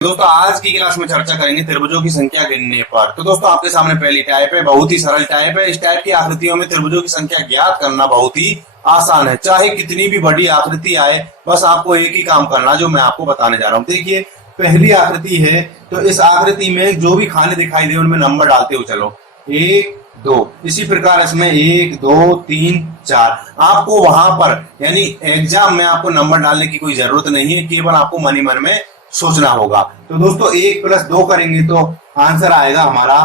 दोस्तों आज की क्लास में चर्चा करेंगे त्रिभुजों की संख्या गिनने पर। तो दोस्तों आपके सामने पहली टाइप है, बहुत ही सरल टाइप है। इस टाइप की आकृतियों में त्रिभुजों की संख्या ज्ञात करना बहुत ही आसान है। चाहे कितनी भी बड़ी आकृति आए, बस आपको एक ही काम करना जो मैं आपको बताने जा रहा हूँ। देखिए पहली आकृति है, तो इस आकृति में जो भी खाने दिखाई दे उनमें नंबर डालते हुए चलो, 1 2। इसी प्रकार इसमें 1 2 3 4। आपको वहां पर यानी एग्जाम में आपको नंबर डालने की कोई जरूरत नहीं है, केवल आपको मन ही मन में सोचना होगा। तो दोस्तों 1 + 2 करेंगे तो आंसर आएगा हमारा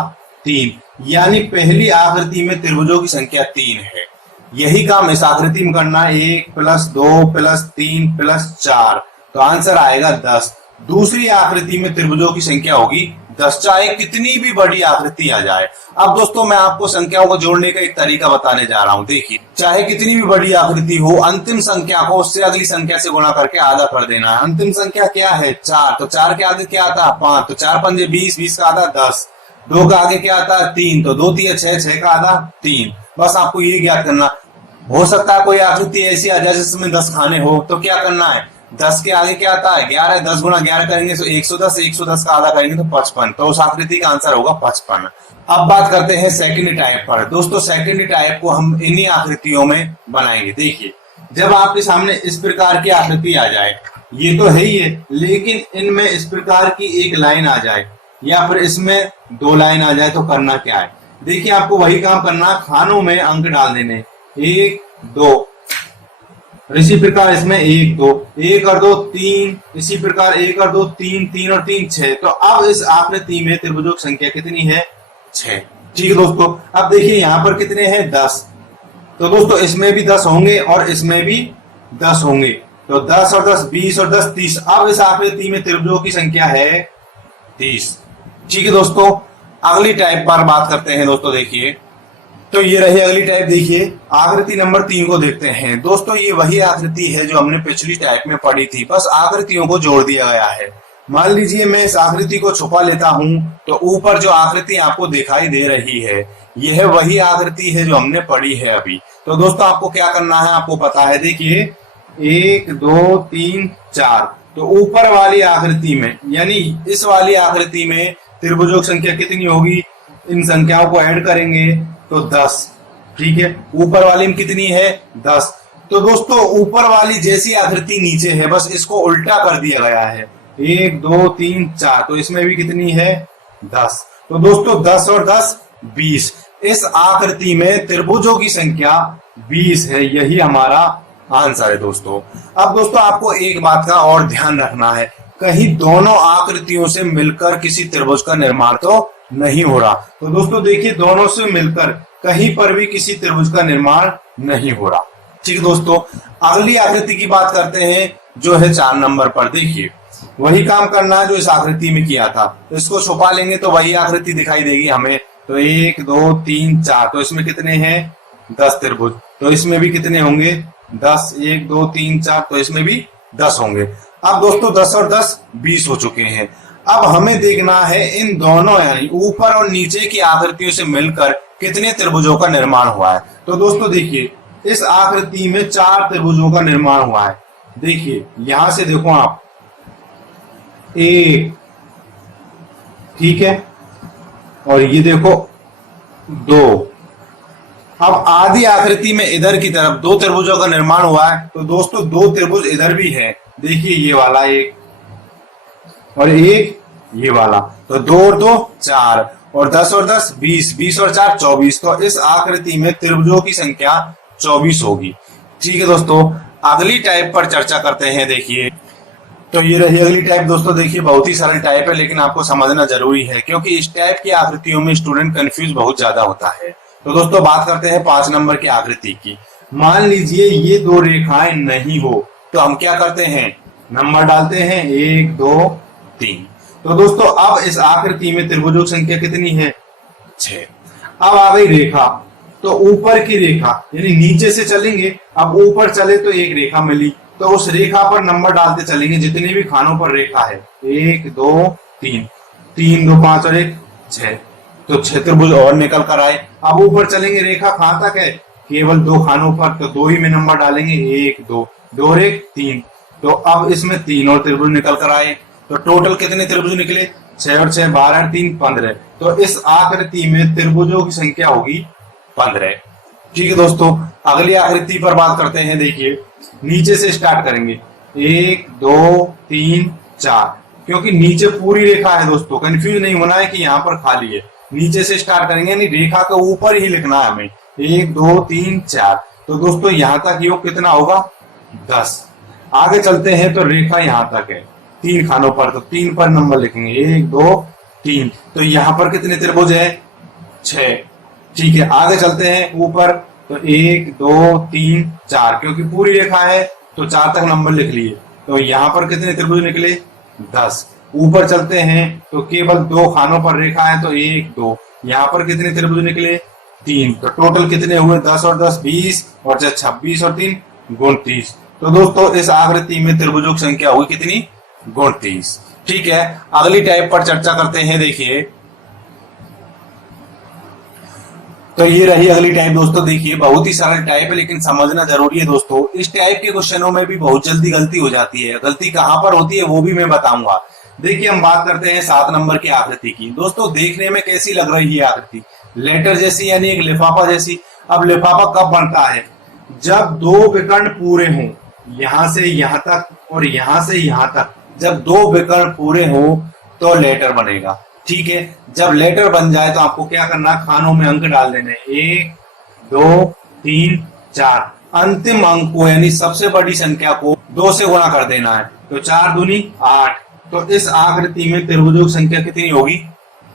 3। यानी पहली आकृति में त्रिभुजों की संख्या 3 है। यही काम इस आकृति में करना है, 1 + 2 + 3 + 4, तो आंसर आएगा 10। दूसरी आकृति में त्रिभुजों की संख्या होगी 10, चाहे कितनी भी बड़ी आकृति आ जाए। अब दोस्तों मैं आपको संख्याओं को जोड़ने का एक तरीका बताने जा रहा हूं। देखिए चाहे कितनी भी बड़ी आकृति हो, अंतिम संख्या को उससे अगली संख्या से गुणा करके आधा कर देना है। अंतिम संख्या क्या है? 4, तो 4 के आगे क्या आता है? 5, तो 4 × 5 = 20, 20 का आधा 10। 2 का आगे क्या आता है? 3, तो 2 × 3 = 6, 6 का आधा 3। बस आपको ये ज्ञात करना। हो सकता है कोई आकृति ऐसी आ जाए जिसमें 10 खाने हो, तो क्या करना है? 10 के आगे क्या आता है? 11। 10 × 11 करेंगे तो 110, 110 का आधा करेंगे तो 55, तो उस आकृति का आंसर होगा 55। अब बात करते हैं सेकंड टाइप पर। दोस्तों सेकंड टाइप को हम इन्हीं आकृतियों में बनाएंगे। देखिए जब आपके सामने इस प्रकार की आकृति आ जाए, ये तो है ही है, लेकिन इनमें इस प्रकार की एक लाइन आ जाए या फिर इसमें 2 लाइन आ जाए, तो करना क्या है? देखिए आपको वही काम करना, खानों में अंक डाल देने, 1 2। इसी प्रकार इसमें 1 2, 1 और 2 3, इसी प्रकार 1 और 2 3, 3 और 3 6। तो अब इस आकृति में त्रिभुजों की संख्या कितनी है? 6। ठीक है दोस्तों, अब देखिए यहाँ पर कितने हैं? 10। तो दोस्तों इसमें भी 10 होंगे और इसमें भी 10 होंगे, तो 10 और 10 20 और 10 30। अब इस आकृति में त्रिभुजों की संख्या है 30। ठीक है दोस्तों, अगली टाइप पर बात करते हैं। दोस्तों देखिए, तो ये रही अगली टाइप। देखिए आकृति नंबर 3 को देखते हैं। दोस्तों ये वही आकृति है जो हमने पिछली टाइप में पढ़ी थी, बस आकृतियों को जोड़ दिया गया है। मान लीजिए मैं इस आकृति को छुपा लेता हूं, तो ऊपर जो आकृति आपको दिखाई दे रही है, यह वही आकृति है जो हमने पढ़ी है अभी। तो दोस्तों आपको क्या करना है, आपको पता है। देखिए 1 2 3 4, तो ऊपर वाली आकृति में यानी इस वाली आकृति में त्रिभुजों की संख्या कितनी होगी? इन संख्याओं को ऐड करेंगे तो 10। ठीक है, ऊपर वाली में कितनी है? 10। तो दोस्तों ऊपर वाली जैसी आकृति नीचे है, बस इसको उल्टा कर दिया गया है, 1 2 3 4, तो इसमें भी कितनी है? 10। तो दोस्तों 10 और 10 20। इस आकृति में त्रिभुजों की संख्या 20 है, यही हमारा आंसर है दोस्तों। अब दोस्तों आपको एक बात का और ध्यान रखना है, कहीं दोनों आकृतियों से मिलकर किसी त्रिभुज का निर्माण तो नहीं हो रहा। तो दोस्तों देखिए दोनों से मिलकर कहीं पर भी किसी त्रिभुज का निर्माण नहीं हो रहा। ठीक है दोस्तों, अगली आकृति की बात करते हैं जो है 4 नंबर पर। देखिए वही काम करना है जो इस आकृति में किया था, तो इसको छुपा लेंगे तो वही आकृति दिखाई देगी हमें। तो 1 2 3 4, तो इसमें कितने हैं? 10 त्रिभुज, तो इसमें भी कितने होंगे? 10। 1 2 3 4, तो इसमें भी 10 होंगे। अब दोस्तों 10 और 10 20 हो चुके हैं। अब हमें देखना है इन दोनों यानी ऊपर और नीचे की आकृतियों से मिलकर कितने त्रिभुजों का निर्माण हुआ है। तो दोस्तों देखिए इस आकृति में 4 त्रिभुजों का निर्माण हुआ है। देखिए यहां से देखो आप, 1, ठीक है, और ये देखो 2। अब आधी आकृति में इधर की तरफ 2 त्रिभुजों का निर्माण हुआ है, तो दोस्तों 2 त्रिभुज इधर भी है। देखिए ये वाला एक और एक ये वाला, तो 2 और 2 4, और 10 और 10 20, 20 और 4 24। तो इस आकृति में त्रिभुजों की संख्या 24 होगी। ठीक है दोस्तों, अगली टाइप पर चर्चा करते हैं। देखिए तो ये रही अगली टाइप। दोस्तों देखिए बहुत ही सरल टाइप है, लेकिन आपको समझना जरूरी है, क्योंकि इस टाइप की आकृतियों में स्टूडेंट कंफ्यूज बहुत ज्यादा होता है। तो दोस्तों बात करते हैं 5 नंबर की आकृति की। मान लीजिए ये 2 रेखाएं नहीं हो, तो हम क्या करते हैं? नंबर डालते हैं, 1 2 3। तो दोस्तों अब इस आकृति में त्रिभुजों की संख्या कितनी है? 6। अब आ गई रेखा, तो ऊपर की रेखा यानी नीचे से चलेंगे, अब ऊपर चले तो एक रेखा मिली, तो उस रेखा पर नंबर डालते चलेंगे जितने भी खानों पर रेखा है, 1 2 3, 3 2 5 और 1 6, तो 6 त्रिभुज और निकल कर आए। अब ऊपर चलेंगे, रेखा कहां तक है? केवल 2 खानों पर, तो 2 ही में नंबर डालेंगे, 1 2, 2 और 1 3, तो अब इसमें 3 और त्रिभुज निकल कर आए। तो टोटल कितने त्रिभुज निकले? 6 और 6 12 3 15। तो इस आकृति में त्रिभुजों की संख्या होगी 15। ठीक है दोस्तों, अगली आकृति पर बात करते हैं। देखिए नीचे से स्टार्ट करेंगे, 1 2 3 4, क्योंकि नीचे पूरी रेखा है दोस्तों, कंफ्यूज नहीं होना है कि यहाँ पर खाली है। नीचे से स्टार्ट करेंगे, यानी रेखा के ऊपर ही लिखना है हमें, 1 2 3 4। तो दोस्तों यहाँ तक योग कितना होगा? 10। आगे चलते हैं तो रेखा यहाँ तक है 3 खानों पर, तो 3 पर नंबर लिखेंगे, 1 2 3। तो यहाँ पर कितने त्रिभुज है? 6। ठीक है, आगे चलते हैं ऊपर, तो 1 2 3 4, क्योंकि पूरी रेखा है तो 4 तक नंबर लिख लिए। तो यहाँ पर कितने त्रिभुज निकले? 10। ऊपर चलते हैं तो केवल 2 खानों पर रेखा है, तो 1 2। यहाँ पर कितने त्रिभुज निकले? 3। तो टोटल कितने हुए? 10 और 10 20, और 26 और 3 29। तो दोस्तों इस आकृति में त्रिभुजों की संख्या होगी कितनी? 29। ठीक है, अगली टाइप पर चर्चा करते हैं। देखिए तो ये रही अगली टाइप दोस्तों। देखिए बहुत ही सरल टाइप है, लेकिन समझना जरूरी है दोस्तों। इस टाइप के क्वेश्चनों में भी बहुत जल्दी गलती हो जाती है। गलती कहां पर होती है वो भी मैं बताऊंगा। देखिए हम बात करते हैं 7 नंबर की आकृति की। दोस्तों देखने में कैसी लग रही है आकृति? लेटर जैसी, यानी एक लिफाफा जैसी। अब लिफाफा कब बनता है? जब 2 विकर्ण पूरे हों, यहां से यहां तक और यहां से यहां तक। जब 2 विकर्ण पूरे हों तो लेटर बनेगा। ठीक है, जब लेटर बन जाए तो आपको क्या करना? खानों में अंक डाल देने, 1 2 3 4। अंतिम अंक को यानी सबसे बड़ी संख्या को 2 से गुणा कर देना है, तो 4 दूनी 8। तो इस आकृति में त्रिभुजों की संख्या कितनी होगी?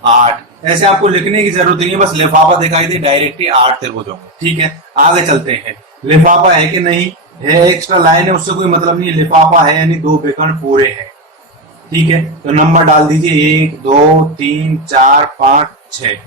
8। ऐसे आपको लिखने की जरूरत नहीं है, बस लिफाफा दिखाई दे डायरेक्टली 8 त्रिभुजों। ठीक है, आगे चलते हैं। लिफाफा है कि नहीं है, एक्स्ट्रा लाइन है उससे कोई मतलब नहीं है। लिफाफा है यानी 2 विकर्ण पूरे हैं। ठीक है, तो नंबर डाल दीजिए, 1 2 3 4 5 6।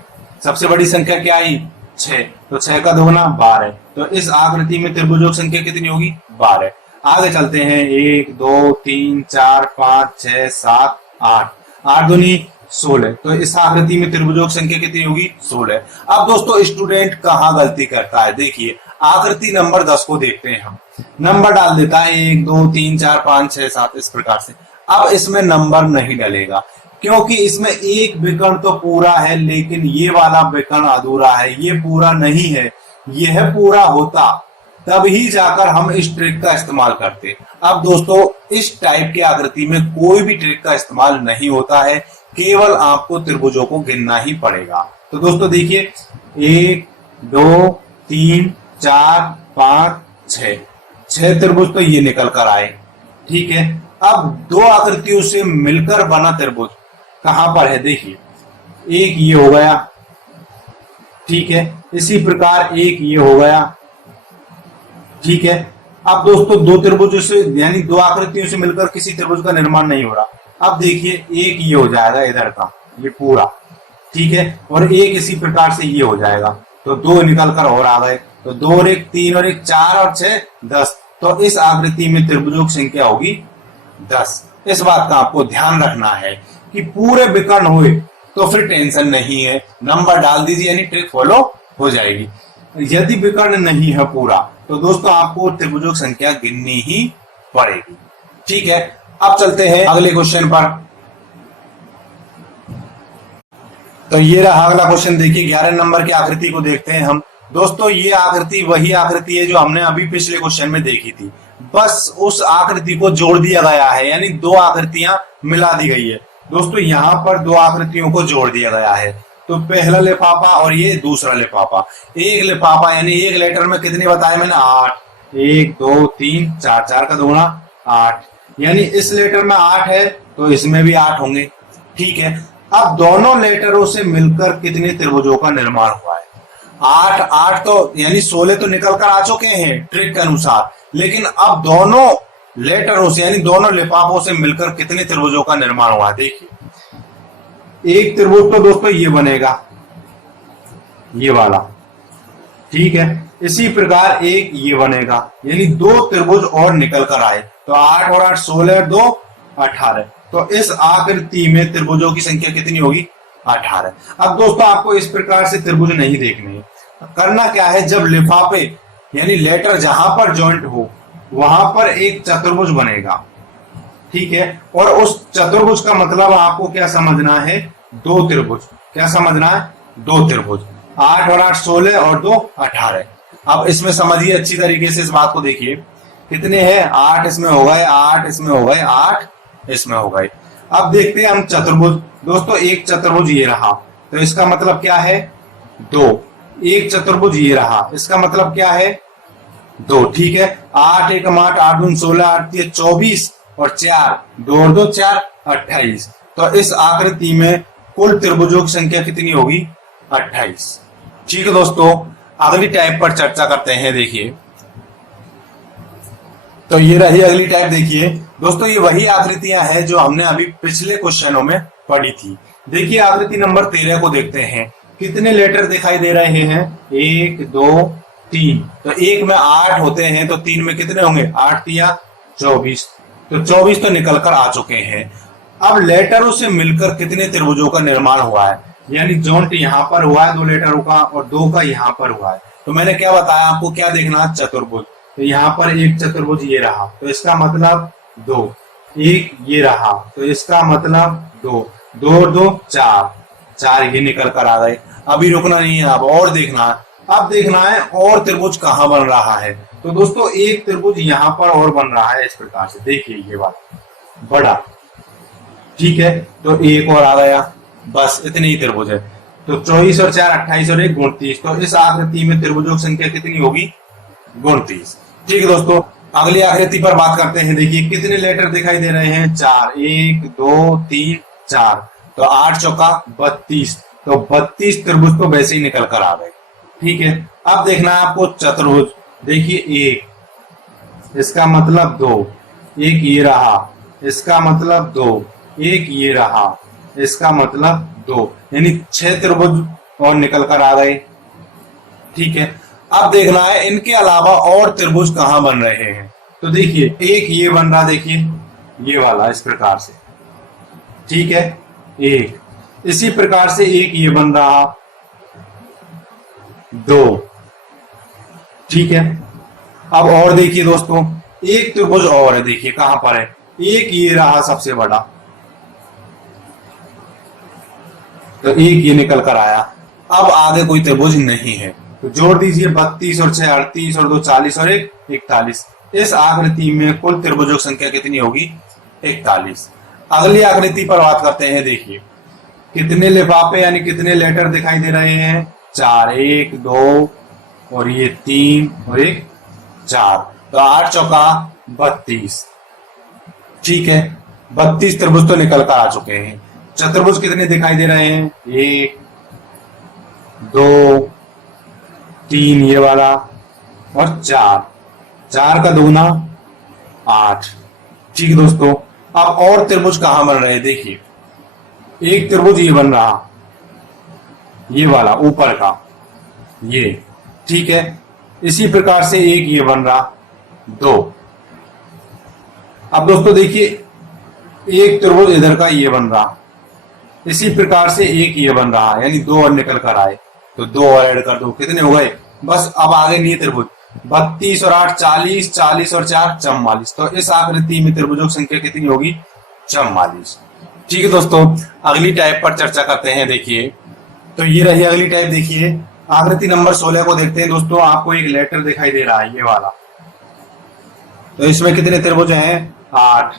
सबसे बड़ी संख्या क्या आई? 6। तो 6 का दोगुना 12। तो इस आकृति में त्रिभुजों की संख्या कितनी होगी? 12। आगे चलते हैं, 1 2 3 4 5 6 7 8। 8 दूनी 16। तो इस आकृति में त्रिभुजों की संख्या कितनी होगी? 16। अब दोस्तों स्टूडेंट कहाँ गलती करता है? देखिए आकृति नंबर 10 को देखते हैं हम। नंबर डाल देता है 1 2 3 4 5 6 7 इस प्रकार से। अब इसमें नंबर नहीं डलेगा, क्योंकि इसमें एक विकर्ण तो पूरा है, लेकिन ये वाला विकर्ण अधूरा है, ये पूरा नहीं है। यह पूरा होता तभी जाकर हम इस ट्रिक का इस्तेमाल करते। अब दोस्तों इस टाइप की आकृति में कोई भी ट्रिक का इस्तेमाल नहीं होता है, केवल आपको त्रिभुजों को गिनना ही पड़ेगा। तो दोस्तों देखिए 1 2 3 4 5 6, 6 त्रिभुज तो ये निकल कर आए। ठीक है, अब 2 आकृतियों से मिलकर बना त्रिभुज कहां पर है? देखिए एक ये हो गया, ठीक है, इसी प्रकार एक ये हो गया। ठीक है, अब दोस्तों 2 त्रिभुजों से यानी 2 आकृतियों से मिलकर किसी त्रिभुज का निर्माण नहीं हो रहा। अब देखिए एक ये हो जाएगा इधर का, ये पूरा। ठीक है, और एक इसी प्रकार से ये हो जाएगा, तो 2 निकल कर और आ गए। तो 2 और 1 3 और 1 4 और 6 10। तो इस आकृति में त्रिभुजों की संख्या होगी 10। इस बात का आपको ध्यान रखना है कि पूरे विकर्ण हुए तो फिर टेंशन नहीं है, नंबर डाल दीजिए यानी ट्रिक फॉलो हो जाएगी। यदि विकर्ण नहीं है पूरा तो दोस्तों आपको त्रिभुजों की संख्या गिननी ही पड़ेगी। ठीक है, अब चलते हैं अगले क्वेश्चन पर। तो ये रहा अगला क्वेश्चन। देखिए 11 नंबर की आकृति को देखते हैं हम। दोस्तों ये आकृति वही आकृति है जो हमने अभी पिछले क्वेश्चन में देखी थी, बस उस आकृति को जोड़ दिया गया है, यानी 2 आकृतियां मिला दी गई है। दोस्तों यहाँ पर 2 आकृतियों को जोड़ दिया गया है, तो पहला लिफाफा और ये दूसरा लिफाफा। एक लिफाफा यानी एक लेटर में कितने बताए मैंने? 8। 1 2 3 4, 4 का दोगुना 8, यानी इस लेटर में 8 है तो इसमें भी 8 होंगे। ठीक है, अब दोनों लेटरों से मिलकर कितने त्रिभुजों का निर्माण हुआ है? 8 8 तो यानी 16 तो निकल कर आ चुके हैं ट्रिक के अनुसार, लेकिन अब दोनों लेटरों से यानी दोनों लिफाफों से मिलकर कितने त्रिभुजों का निर्माण हुआ है? देखिए एक त्रिभुज तो दोस्तों ये बनेगा, ये वाला। ठीक है, इसी प्रकार एक ये बनेगा, यानी 2 त्रिभुज और निकल कर आए। तो 8 और 8 16 और 2 18। तो इस आकृति में त्रिभुजों की संख्या कितनी होगी? 18। अब दोस्तों आपको इस प्रकार से त्रिभुज नहीं देखने, करना क्या है, जब लिफाफे यानी लेटर जहां पर जॉइंट हो वहां पर एक चतुर्भुज बनेगा। ठीक है। और उस चतुर्भुज का मतलब आपको क्या समझना है, दो त्रिभुज। क्या समझना है, दो त्रिभुज। 8 और 8 16 और 2 18। अब इसमें समझिए अच्छी तरीके से, इस बात को देखिए, कितने हैं, 8 इसमें हो गए, 8 इसमें हो गए, 8 इसमें हो गए। अब देखते हैं हम चतुर्भुज। दोस्तों एक चतुर्भुज ये रहा, तो इसका मतलब क्या है, दो। एक चतुर्भुज ये रहा, इसका मतलब क्या है, दो। ठीक है, 8 एकम 8, 8 दूनी 16, 8 तिया 24 और 4 2 और 2 4 28। तो इस आकृति में कुल त्रिभुजों की संख्या कितनी होगी, 28। ठीक है दोस्तों, अगली टाइप पर चर्चा करते हैं। देखिए, तो ये रही अगली टाइप। देखिए दोस्तों, ये वही आकृतियां हैं जो हमने अभी पिछले क्वेश्चनों में पढ़ी थी। देखिए आकृति नंबर 13 को देखते हैं, कितने लेटर दिखाई दे रहे हैं, 1 2 3। तो एक में 8 होते हैं, तो 3 में कितने होंगे, 8 तिया 24। तो 24 तो निकल कर आ चुके हैं। अब लेटरों से मिलकर कितने त्रिभुजों का निर्माण हुआ है, यानी जॉइंट यहाँ पर हुआ है 2 लेटरों का और 2 का यहाँ पर हुआ है। तो मैंने क्या बताया आपको, क्या देखना, चतुर्भुज। तो यहाँ पर एक चतुर्भुज ये रहा, तो इसका मतलब 2। एक ये रहा, तो इसका मतलब 2 2 और 2 4 4 ये निकल कर आ गए। अभी रुकना नहीं है, अब और देखना है। अब देखना है और त्रिभुज कहाँ बन रहा है। तो दोस्तों एक त्रिभुज यहाँ पर और बन रहा है इस प्रकार से, देखिए ये वाला बड़ा। ठीक है, तो एक और आ गया, बस इतनी ही त्रिभुज है। तो 24 और 4 28 और 1 29। तो इस आकृति में त्रिभुजों की संख्या कितनी होगी, 29। ठीक है दोस्तों, अगली आकृति पर बात करते हैं। देखिए कितने लेटर दिखाई दे रहे हैं, 4 1 2 3 4। तो 8 चौका 32। तो 32 त्रिभुज तो वैसे ही निकल कर आ गए। ठीक है, अब देखना है आपको चतुर्भुज। देखिए 1, इसका मतलब 2, एक ये रहा, इसका मतलब 2, एक ये रहा, इसका मतलब 2, यानी 6 त्रिभुज और निकल कर आ गए। ठीक है, अब देखना है इनके अलावा और त्रिभुज कहां बन रहे हैं। तो देखिए एक ये बन रहा, देखिए ये वाला इस प्रकार से। ठीक है, एक इसी प्रकार से एक ये बन रहा, 2। ठीक है, अब और देखिए दोस्तों, एक त्रिभुज और है, देखिए कहां पर है, एक ये रहा सबसे बड़ा, तो एक ये निकल कर आया। अब आगे कोई त्रिभुज नहीं है, तो जोड़ दीजिए 32 और 6 38 और 2 40 और 1 41। इस आकृति में कुल त्रिभुजों की संख्या कितनी होगी, 41। अगली आकृति पर बात करते हैं। देखिए कितने लिफाफे यानी कितने लेटर दिखाई दे रहे हैं, 4 1 2 और ये 3 और 1 4। तो 8 चौका 32। ठीक है, 32 त्रिभुज तो निकल कर आ चुके हैं। चतुर्भुज कितने दिखाई दे रहे हैं, 1 2 3 ये वाला और 4 4 का दूना 8। ठीक है दोस्तों, अब और त्रिभुज कहां बन रहे हैं। देखिए एक त्रिभुज ये बन रहा, ये वाला ऊपर का ये। ठीक है, इसी प्रकार से एक ये बन रहा, 2। अब दोस्तों देखिए एक त्रिभुज इधर का ये बन रहा, इसी प्रकार से एक ये बन रहा, यानी 2 और निकल कर आए। तो 2 और ऐड कर दो, कितने हो गए, बस अब आगे नहीं त्रिभुज। 32 और 8 40 40 और 4 44। तो इस आकृति में त्रिभुजों की संख्या कितनी होगी, 44। ठीक है दोस्तों, अगली टाइप पर चर्चा करते हैं। देखिए तो ये रही अगली टाइप। देखिए आकृति नंबर 16 को देखते हैं दोस्तों। आपको एक लेटर दिखाई दे रहा है, ये वाला। तो इसमें कितने त्रिभुज हैं, 8।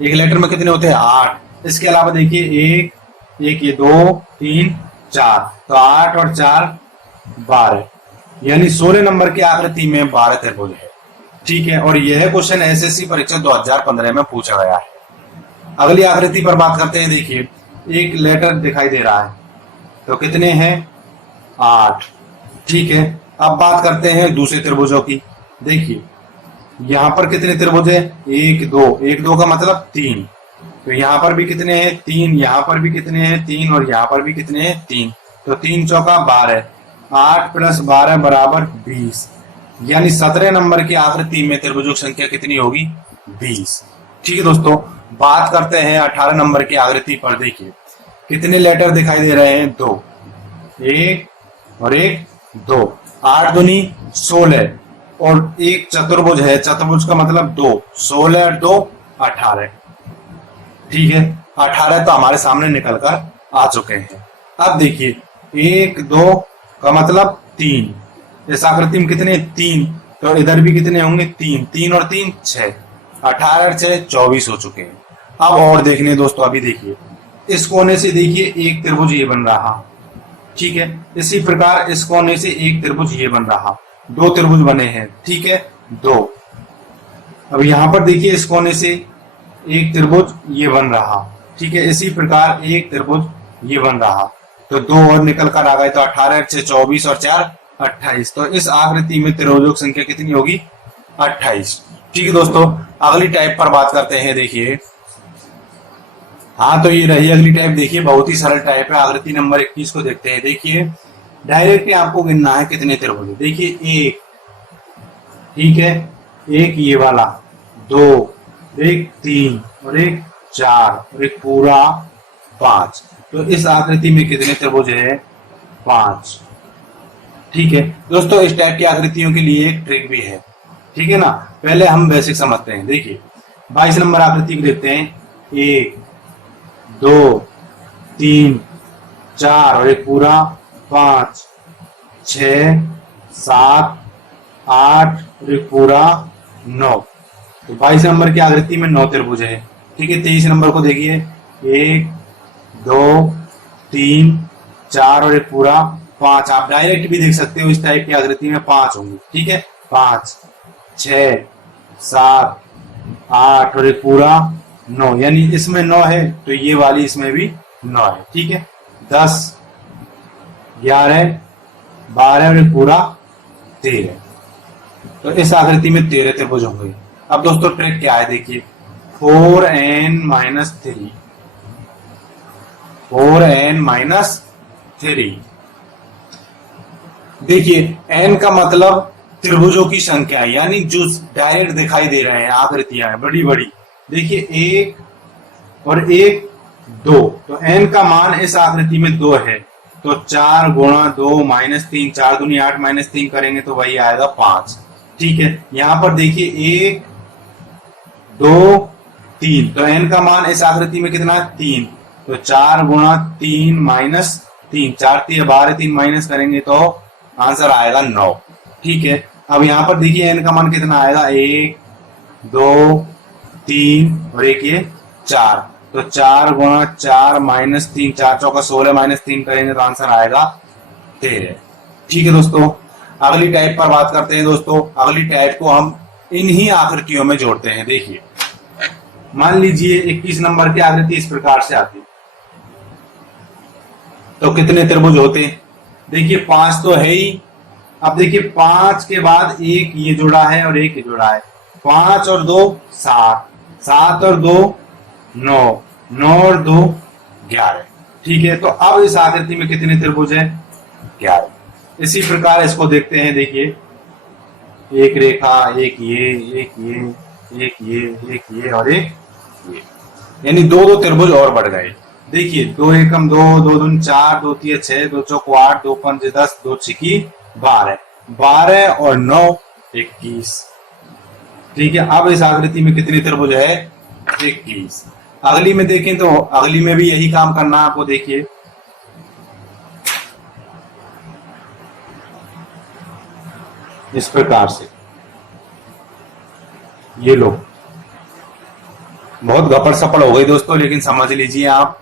एक लेटर में कितने होते हैं, 8। इसके अलावा देखिए एक ये 2 3 4। तो 8 और 4 12, यानी 16 नंबर की आकृति में 12 त्रिभुज है। ठीक है, और यह क्वेश्चन एसएससी परीक्षा 2015 में पूछा गया है। अगली आकृति पर बात करते हैं। देखिए एक लेटर दिखाई दे रहा है, तो कितने हैं, 8। ठीक है, अब बात करते हैं दूसरे त्रिभुजों की। देखिए यहाँ पर कितने त्रिभुज है, 1 2 1 2 का मतलब 3। तो यहाँ पर भी कितने हैं, 3। यहाँ पर भी कितने हैं, 3। और यहाँ पर भी कितने हैं, 3। तो 3 चौका 12, 8 प्लस 12 बराबर 20, यानी 17 नंबर की आकृति में त्रिभुजों की संख्या कितनी होगी, 20। ठीक है दोस्तों, बात करते हैं 18 नंबर की आकृति पर। देखिए कितने लेटर दिखाई दे रहे हैं, 2 1 और 1 2। 8 दूनी 16 और एक चतुर्भुज है, चतुर्भुज का मतलब 2, 16 और 2 18। ठीक है, 18 तो हमारे सामने निकल कर आ चुके हैं। अब देखिए 1 2 का मतलब 3, इस आकृति में कितने 3, तो इधर भी कितने होंगे 3, 3 और 3 6, 18 और 6 24 हो चुके हैं। अब और देखने दोस्तों, अभी देखिए इस कोने से देखिए एक त्रिभुज ये बन रहा, ठीक है, इसी प्रकार इस कोने से एक त्रिभुज ये बन रहा, 2 त्रिभुज बने हैं, ठीक है 2। अब यहां पर देखिए इस कोने से एक त्रिभुज ये बन रहा, ठीक है, इसी प्रकार एक त्रिभुज ये बन रहा, तो 2 और निकल कर आ गए, तो 18 6 24 और 4 28। तो इस आकृति में त्रिभुजों की संख्या कितनी होगी 28। ठीक है दोस्तों, अगली टाइप पर बात करते हैं। देखिए हाँ, तो ये रही अगली टाइप। देखिए बहुत ही सरल टाइप है। आकृति नंबर 21 को देखते हैं। देखिए डायरेक्ट आपको गिनना है कितने त्रिभुज। देखिए 1, ठीक है, एक ये वाला, 2, एक 3 और एक 4 और एक पूरा 5। तो इस आकृति में कितने त्रिभुज है 5। ठीक है दोस्तों, इस टाइप की आकृतियों के लिए एक ट्रिक भी है, ठीक है ना। पहले हम बेसिक समझते हैं। देखिए 22 नंबर आकृति को देखते हैं। 1 2 3 4 और एक पूरा 5 6 7 8 और एक पूरा 9। तो 22 नंबर की आकृति में 9 त्रिभुज है। ठीक है, 23 नंबर को देखिए। 1 2 3 4 और एक पूरा 5। आप डायरेक्ट भी देख सकते हो, इस टाइप की आकृति में 5 होंगे। ठीक है, 5 6 7 8 और एक पूरा 9, यानी इसमें 9 है तो ये वाली इसमें भी 9 है। ठीक है, 10 11 12 और एक पूरा 13। तो इस आकृति में 13 त्रिभुज होंगे। अब दोस्तों ट्रिक क्या है, देखिए 4n-3 4n-3। देखिए n का मतलब त्रिभुजों की संख्या है, यानी जो डायरेक्ट दिखाई दे रहे हैं आकृतियां हैं बड़ी बड़ी। देखिए 1 और 1 2, तो n का मान इस आकृति में 2 है, तो 4 गुणा 2 -3, 4 दूनी 8 -3 करेंगे तो वही आएगा 5। ठीक है, यहां पर देखिए 1 2 3, तो n का मान इस आकृति में कितना है 3, तो 4 गुणा 3 -3, 4 3 12, 3 माइनस करेंगे तो आंसर आएगा 9। ठीक है, अब यहाँ पर देखिए n का मान कितना आएगा 1 2 3 और एक ये 4, तो 4 गुणा 4 -3, 4 चौका 16 -3 करेंगे तो आंसर आएगा 13। ठीक है दोस्तों, अगली टाइप पर बात करते हैं। दोस्तों अगली टाइप को हम इन्हीं आकृतियों में जोड़ते हैं। देखिए मान लीजिए 21 नंबर की आकृति इस प्रकार से आती, तो कितने त्रिभुज होते। देखिए 5 तो है ही। अब देखिए 5 के बाद एक ये जुड़ा है और एक ये जुड़ा है, 5 और 2 7, 7 और 2 9, 9 और 2 11। ठीक है, तो अब इस आकृति में कितने त्रिभुज है 11। इसी प्रकार इसको देखते हैं। देखिए एक रेखा, एक ये एक ये एक ये एक ये और एक ये, यानी 2 त्रिभुज और बढ़ गए। देखिए 2 एकम 2, 2 दूनी 4, 2 तिया 6, 2 चौक 8, 2 पंजे 10, 2 छिकी 12, 12 और 9 21। ठीक है, अब इस आकृति में कितनी त्रिभुज है 21। अगली में देखें तो अगली में भी यही काम करना है आपको। देखिए इस प्रकार से, ये लो, बहुत गपड़ सपड़ हो गई दोस्तों, लेकिन समझ लीजिए आप।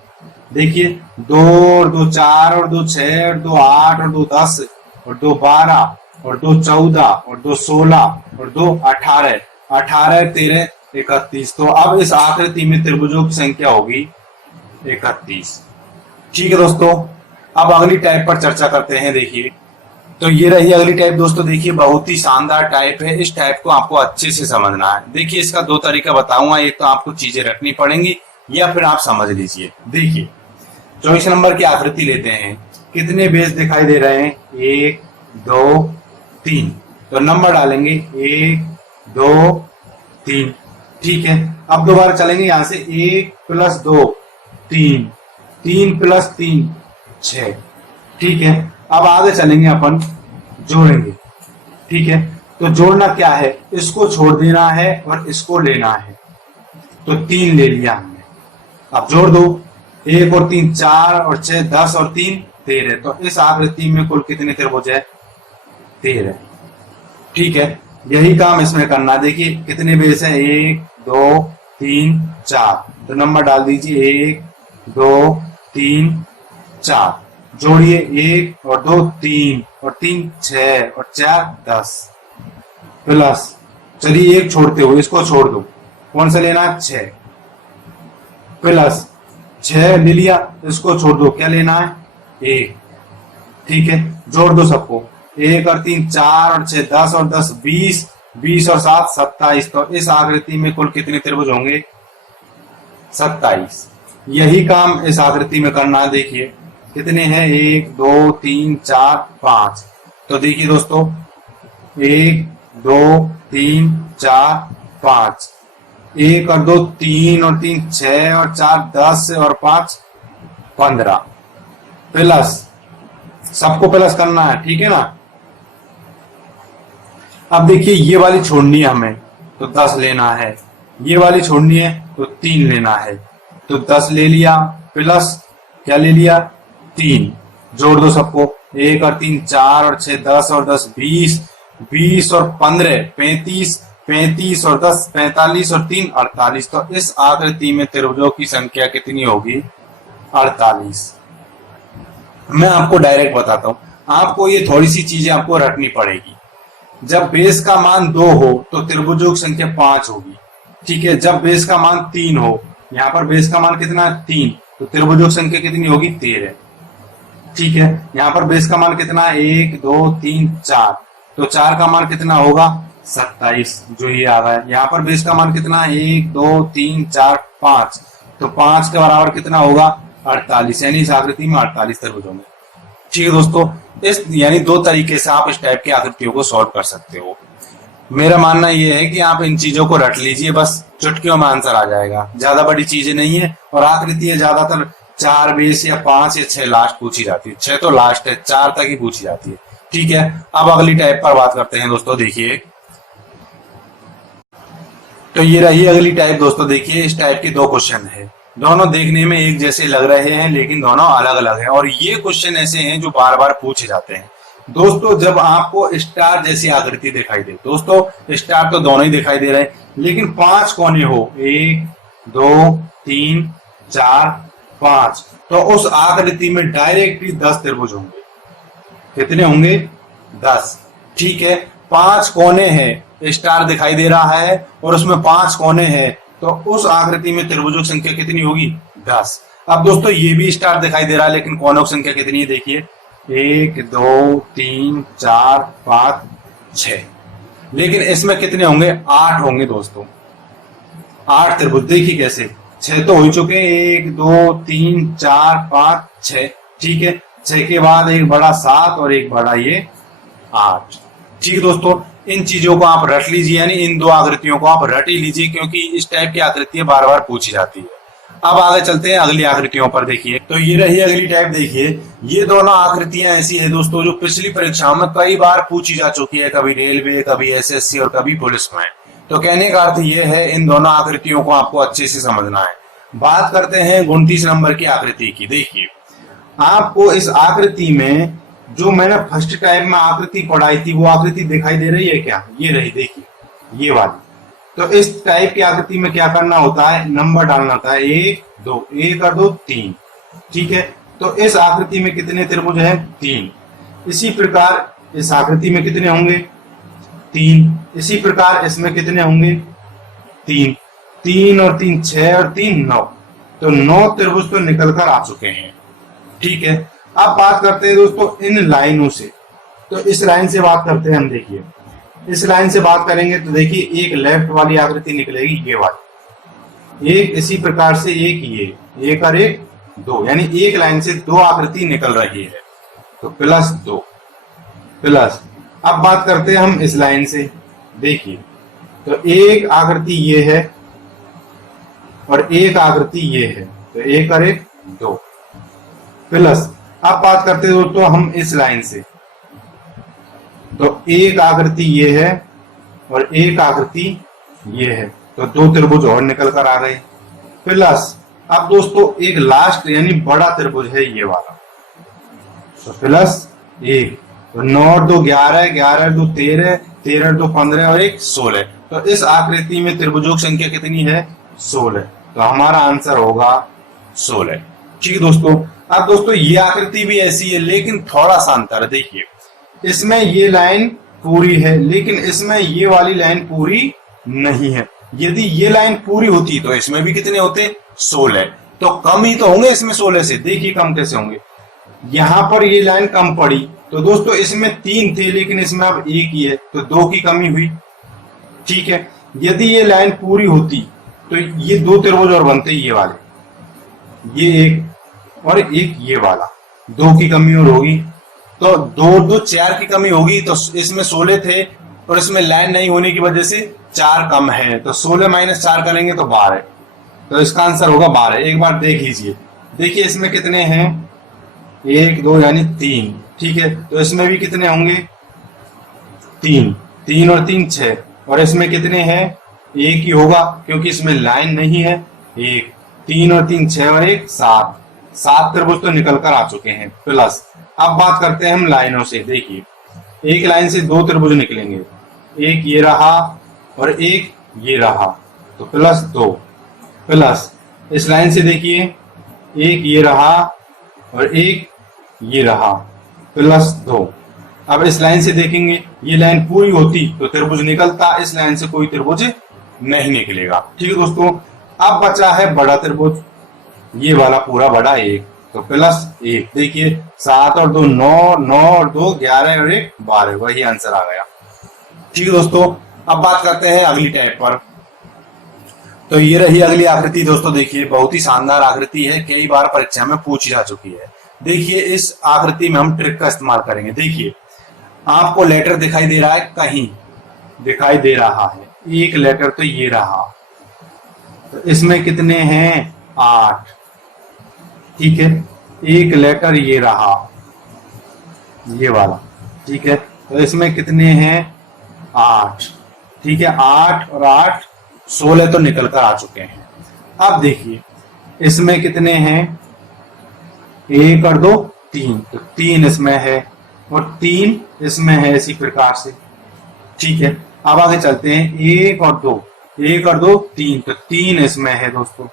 देखिए 2 और 2 4 और 2 6 और 2 8 और 2 10 और 2 12 और 2 14 और 2 16 और 2 18, 18 13 31। तो अब इस आकृति में त्रिभुजों की संख्या होगी 31। ठीक है दोस्तों, अब अगली टाइप पर चर्चा करते हैं। देखिए तो ये रही अगली टाइप। दोस्तों देखिए बहुत ही शानदार टाइप है। इस टाइप को आपको अच्छे से समझना है। देखिए इसका 2 तरीका बताऊंगा, एक तो आपको चीजें रखनी पड़ेंगी या फिर आप समझ लीजिए। देखिए 24 नंबर की आकृति लेते हैं। कितने बेस दिखाई दे रहे हैं 1 2 3, तो नंबर डालेंगे 1 2 3। ठीक है, अब दोबारा चलेंगे यहां से 1 + 2 3, 3 + 3 6। ठीक है, अब आगे चलेंगे अपन जोड़ेंगे। ठीक है, तो जोड़ना क्या है, इसको छोड़ देना है और इसको लेना है, तो 3 ले लिया हमने। अब जोड़ दो, 1 और 3 4 और 6 10 और 3 13। तो इस आकृति में कुल कितने त्रिभुज है? 13। ठीक है, यही काम इसमें करना। देखिए कितने बेस है, 1 2 3 4। तो नंबर डाल दीजिए 1 2 3 4। जोड़िए 1 और 2 3 और 3 6 और 4 10 प्लस, चलिए एक छोड़ते हो, इसको छोड़ दो, कौन सा लेना है? 6 प्लस 6 ले लिया, इसको छोड़ दो, क्या लेना है? 1। ठीक है, जोड़ दो सबको, 1 और 3 4 और 6 10 और 10 20, 20 और 7 27। तो इस आकृति में कुल कितने त्रिभुज होंगे? 27। यही काम इस आकृति में करना है। देखिए कितने हैं, 1 2 3 4 5। तो देखिए दोस्तों 1 2 3 4 5, 1 और 2 3 और 3 6 और 4 10 और 5 15 प्लस, सबको प्लस करना है, ठीक है ना। अब देखिए ये वाली छोड़नी है हमें, तो 10 लेना है, ये वाली छोड़नी है तो 3 लेना है। तो 10 ले लिया प्लस क्या ले लिया? 3। जोड़ दो सबको, 1 और 3 4 और 6 10 और 10 20, 20 और 15 35, 35 और 10 45 और 3 48। तो इस आकृति में त्रिभुजों की संख्या कितनी होगी? 48। मैं आपको डायरेक्ट बताता हूं, आपको ये थोड़ी सी चीजें आपको रखनी पड़ेगी। जब बेस का मान 2 हो तो त्रिभुजों की संख्या 5 होगी। ठीक है, जब बेस का मान 3 हो, यहाँ पर बेस का मान कितना है? 3, तो त्रिभुजों की संख्या कितनी होगी? 13। ठीक है, यहाँ पर बेस का मान कितना है? 1 2 3 4, तो 4 का मान कितना होगा? 27, जो ये आ रहा है। यहाँ पर बेस का मान कितना है? 1 2 3 4 5, तो 5 के बराबर कितना होगा? 48। यानी इस आकृति में 48 त्रिभुज होंगे। ठीक है दोस्तों, इस यानी 2 तरीके से आप इस टाइप की आकृतियों को सॉल्व कर सकते हो। मेरा मानना यह है कि आप इन चीजों को रट लीजिए, बस चुटकियों में आंसर आ जाएगा। ज्यादा बड़ी चीजें नहीं है, और आकृतियां ज्यादातर 4 बेस या 5 या 6 लास्ट पूछी जाती है। 6 तो लास्ट है, 4 तक ही पूछी जाती है। ठीक है, अब अगली टाइप पर बात करते हैं दोस्तों। देखिए तो ये रही अगली टाइप दोस्तों। देखिए इस टाइप के 2 क्वेश्चन है, दोनों देखने में एक जैसे लग रहे हैं लेकिन दोनों अलग अलग हैं, और ये क्वेश्चन ऐसे हैं जो बार बार पूछे जाते हैं दोस्तों। जब आपको स्टार जैसी आकृति दिखाई दे, दोस्तों स्टार तो दोनों ही दिखाई दे रहे हैं, लेकिन 5 कोने हो, 1 2 3 4 5, तो उस आकृति में डायरेक्टली 10 त्रिभुज होंगे। कितने होंगे? 10। ठीक है, 5 कोने हैं, स्टार दिखाई दे रहा है और उसमें 5 कोने हैं, तो उस आकृति में त्रिभुजों की संख्या कितनी होगी? 10। अब दोस्तों ये भी स्टार दिखाई दे रहा है, लेकिन कोनों की संख्या कितनी है? देखिए 1 2 3 4 5 6, लेकिन इसमें कितने होंगे? 8 होंगे दोस्तों, 8 त्रिभुज। देखिए कैसे, 6 तो हो चुके हैं, 1 2 3 4 5 6। ठीक है, 6 के बाद एक बड़ा 7 और एक बड़ा ये 8। ठीक है दोस्तों, इन चीजों को आप रट लीजिए, यानी इन 2 आकृतियों को आप रट ही लीजिए, क्योंकि इस टाइप की आकृतियां बार बार पूछी जाती है। अब आगे चलते हैं अगली आकृतियों पर। देखिए तो ये रही अगली टाइप। देखिए ये दोनों आकृतियां ऐसी है दोस्तों जो पिछली परीक्षाओं में कई बार पूछी जा चुकी है, कभी रेलवे, कभी एसएससी और कभी पुलिस में। तो कहने का अर्थ ये है, इन दोनों आकृतियों को आपको अच्छे से समझना है। बात करते हैं 29 नंबर की आकृति की। देखिए आपको इस आकृति में जो मैंने फर्स्ट टाइप में आकृति पढ़ाई थी वो आकृति दिखाई दे रही है क्या? ये रही, देखिए ये वाली। तो इस टाइप की आकृति में क्या करना होता है? नंबर डालना होता है, 1 2, 1 और 2 3। ठीक है, तो इस आकृति में कितने त्रिभुज हैं? 3। इसी प्रकार इस आकृति में कितने होंगे? 3। इसी प्रकार इसमें कितने होंगे? 3। 3 और 3 6 और 3 9, तो 9 त्रिभुज तो निकल कर आ चुके हैं। ठीक है, अब बात करते हैं दोस्तों इन लाइनों से। तो इस लाइन से बात करते हैं हम। देखिए इस लाइन से बात करेंगे तो देखिए एक लेफ्ट वाली आकृति निकलेगी, ये वाली, एक इसी प्रकार से एक ये, एक और एक 2, यानी एक लाइन से 2 आकृति निकल रही है, तो +2 प्लस। अब बात करते हैं हम इस लाइन से। देखिए तो एक आकृति ये है और एक आकृति ये है, तो एक और एक 2 प्लस। अब बात करते हैं दोस्तों हम इस लाइन से, तो एक आकृति ये है और एक आकृति ये है, तो 2 त्रिभुज और निकल कर आ गए, प्लस। अब दोस्तों एक लास्ट यानी बड़ा त्रिभुज है ये वाला, तो प्लस 1, तो 9 और 2 11, 11 और 2 13, 13 और 2 15 और 1 16। तो इस आकृति में त्रिभुजों की संख्या कितनी है? 16। तो हमारा आंसर होगा 16। ठीक है दोस्तों। अब दोस्तों ये आकृति भी ऐसी है लेकिन थोड़ा सा अंतर है। देखिए इसमें ये लाइन पूरी है लेकिन इसमें ये वाली लाइन पूरी नहीं है। यदि ये लाइन पूरी होती तो इसमें भी कितने होते? 16। तो कम ही तो होंगे इसमें 16 से। देखिए कम कैसे होंगे, यहां पर ये लाइन कम पड़ी तो दोस्तों इसमें 3 थे लेकिन इसमें अब 1 ही है, तो 2 की कमी हुई। ठीक है, यदि ये लाइन पूरी होती तो ये 2 त्रिभुज और बनते, ये वाले, ये एक और एक ये वाला, 2 की कमी और होगी तो 2 2 4 की कमी होगी। तो इसमें 16 थे और इसमें लाइन नहीं होने की वजह से 4 कम है, तो 16 माइनस 4 करेंगे तो 12। तो इसका आंसर होगा 12। एक बार देख लीजिए, देखिए इसमें कितने हैं? 1 2 यानी 3। ठीक है, तो इसमें भी कितने होंगे? 3, 3 और 3 6, और इसमें कितने हैं? 1 ही होगा क्योंकि इसमें लाइन नहीं है। 1 3 और 3 6 और 1 7, 7 त्रिभुज तो निकल कर आ चुके हैं प्लस। अब बात करते हैं हम लाइनों से। देखिए एक लाइन से 2 त्रिभुज निकलेंगे, एक ये रहा और एक ये रहा, तो प्लस 2 प्लस। इस लाइन से देखिए एक ये रहा और एक ये रहा, प्लस 2। अब इस लाइन से देखेंगे, ये लाइन पूरी होती तो त्रिभुज निकलता, इस लाइन से कोई त्रिभुज नहीं निकलेगा। ठीक है दोस्तों। अब बचा है बड़ा त्रिभुज, ये वाला पूरा बड़ा 1, तो प्लस 1। देखिए 7 और 2 9, 9 और 2 11 और 1 12, वही आंसर आ गया। ठीक है दोस्तों। अब बात करते हैं अगली टाइप पर। तो ये रही अगली आकृति दोस्तों। देखिए बहुत ही शानदार आकृति है, कई बार परीक्षा में पूछी जा चुकी है। देखिए इस आकृति में हम ट्रिक का इस्तेमाल करेंगे। देखिए आपको लेटर दिखाई दे रहा है, कहीं दिखाई दे रहा है, एक लेटर तो ये रहा, तो इसमें कितने हैं? 8। ठीक है, एक लेटर ये रहा, ये वाला। ठीक है, तो इसमें कितने हैं? 8। ठीक है, 8 और 8 16 तो निकल कर आ चुके हैं। अब देखिए इसमें कितने हैं? 1 और 2 3, तो 3 इसमें है और 3 इसमें है, इसी प्रकार से। ठीक है, अब आगे चलते हैं। 1 और 2, 1 और 2 3, तो 3 इसमें है दोस्तों।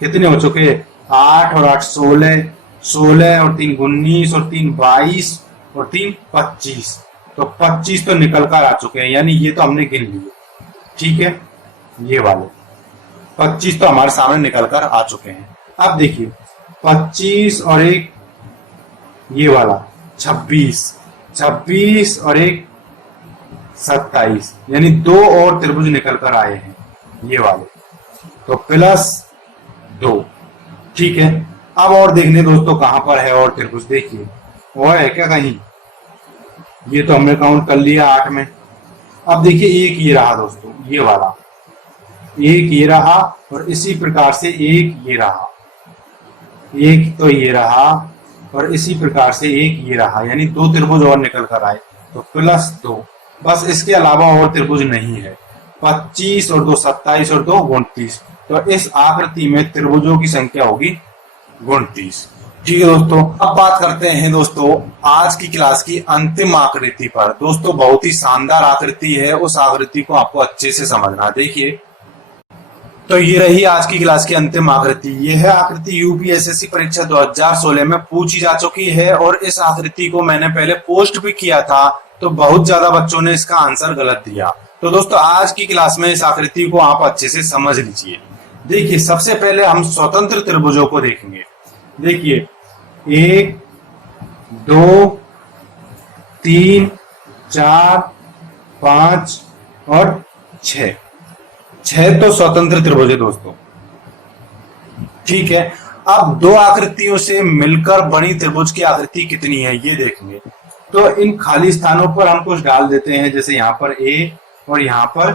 कितने हो चुके? 8 और 8 16, 16 और 3 19 और 3 22 और 3 25, तो 25 तो निकल कर आ चुके हैं, यानी ये तो हमने गिन लिए। ठीक है, ये वाले 25 तो हमारे सामने निकल कर आ चुके हैं। अब देखिए 25 और 1 ये वाला 26, 26 और 1 27, यानी 2 और त्रिभुज निकल कर आए हैं ये वाले, तो प्लस 2। ठीक है, अब और देखने दोस्तों कहां पर है और त्रिभुज। देखिए और है क्या कहीं? ये तो हमने काउंट कर लिया 8 में। अब देखिए एक ये रहा दोस्तों, ये वाला, एक ये रहा और इसी प्रकार से एक ये रहा, एक तो ये रहा और इसी प्रकार से एक ये रहा, यानी 2 त्रिभुज और निकल कर आए, तो प्लस 2। बस इसके अलावा और त्रिभुज नहीं है। 25 और 2 27 और 2 29, तो इस आकृति में त्रिभुजों की संख्या होगी 29। ठीक है दोस्तों। अब बात करते हैं दोस्तों आज की क्लास की अंतिम आकृति पर। दोस्तों बहुत ही शानदार आकृति है, उस आकृति को आपको अच्छे से समझना। देखिए तो ये रही आज की क्लास की अंतिम आकृति। यह आकृति यूपीएसएससी परीक्षा 2016 में पूछी जा चुकी है और इस आकृति को मैंने पहले पोस्ट भी किया था, तो बहुत ज्यादा बच्चों ने इसका आंसर गलत दिया। तो दोस्तों आज की क्लास में इस आकृति को आप अच्छे से समझ लीजिए। देखिए सबसे पहले हम स्वतंत्र त्रिभुजों को देखेंगे। देखिए 1 2 3 4 5 और 6 तो स्वतंत्र त्रिभुज है दोस्तों। ठीक है, अब 2 आकृतियों से मिलकर बनी त्रिभुज की आकृति कितनी है ये देखेंगे। तो इन खाली स्थानों पर हम कुछ डाल देते हैं, जैसे यहाँ पर A और यहाँ पर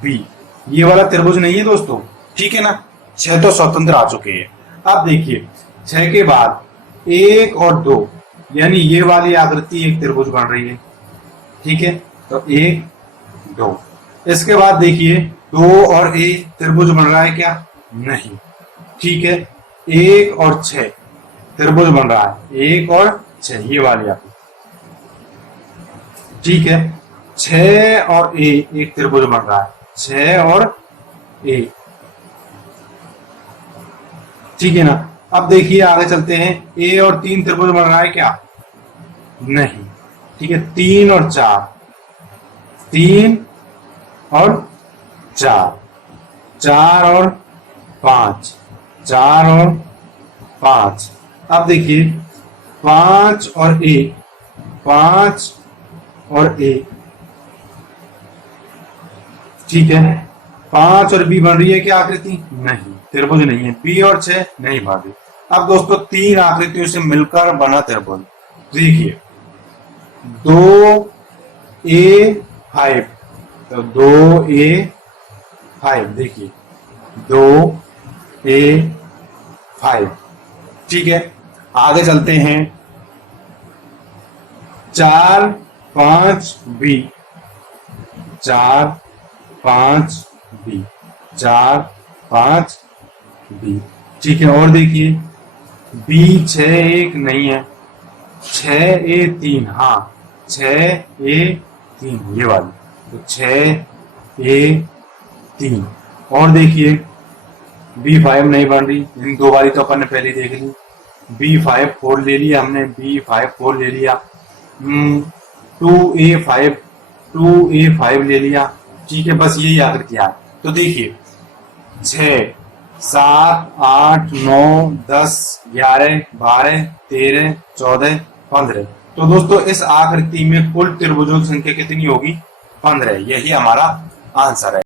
B। ये वाला त्रिभुज नहीं है दोस्तों, ठीक है ना। 6 तो स्वतंत्र आ चुके हैं। अब देखिए 6 के बाद 1 और 2, यानी ये वाली आकृति एक त्रिभुज बन रही है। ठीक है, तो 1 2। इसके बाद देखिए 2 और 1 त्रिभुज बन रहा है क्या? नहीं। ठीक है, 1 और 6 त्रिभुज बन रहा है, 1 और 6 ये वाली आपकी, ठीक है। 6 और A एक त्रिभुज बन रहा है, 6 और A, ठीक है ना। अब देखिए आगे चलते हैं, A और 3 त्रिभुज बन रहा है क्या? नहीं, ठीक है। 3 और 4, 3 और 4, 4 और 5, 4 और 5। अब देखिए 5 और A, 5 और A, ठीक है। 5 और B बन रही है क्या आकृति? नहीं, त्रिभुज नहीं है। B और 6 नहीं बन रही। अब दोस्तों 3 आकृतियों से मिलकर बना त्रिभुज, देखिए 2A5, तो 2A5, देखिए 2A5, ठीक है। आगे चलते हैं, 4 5B, 4 5B, 4 5B, ठीक है। और देखिए B 6 1 नहीं है, 6A3, हाँ 6A3 ये वाली, तो 6A3। और देखिए B5 नहीं बन रही, इन दो बारी तो अपन ने पहले देख ली। B5 4 ले लिया हमने, B5 4 ले लिया। 2A5 ले लिया, ठीक है। बस यही आकृतियां। तो देखिए 6 7 8 9 10 11 12 13 14 15। तो दोस्तों इस आकृति में कुल त्रिभुजों की संख्या कितनी होगी? 15। यही हमारा आंसर है।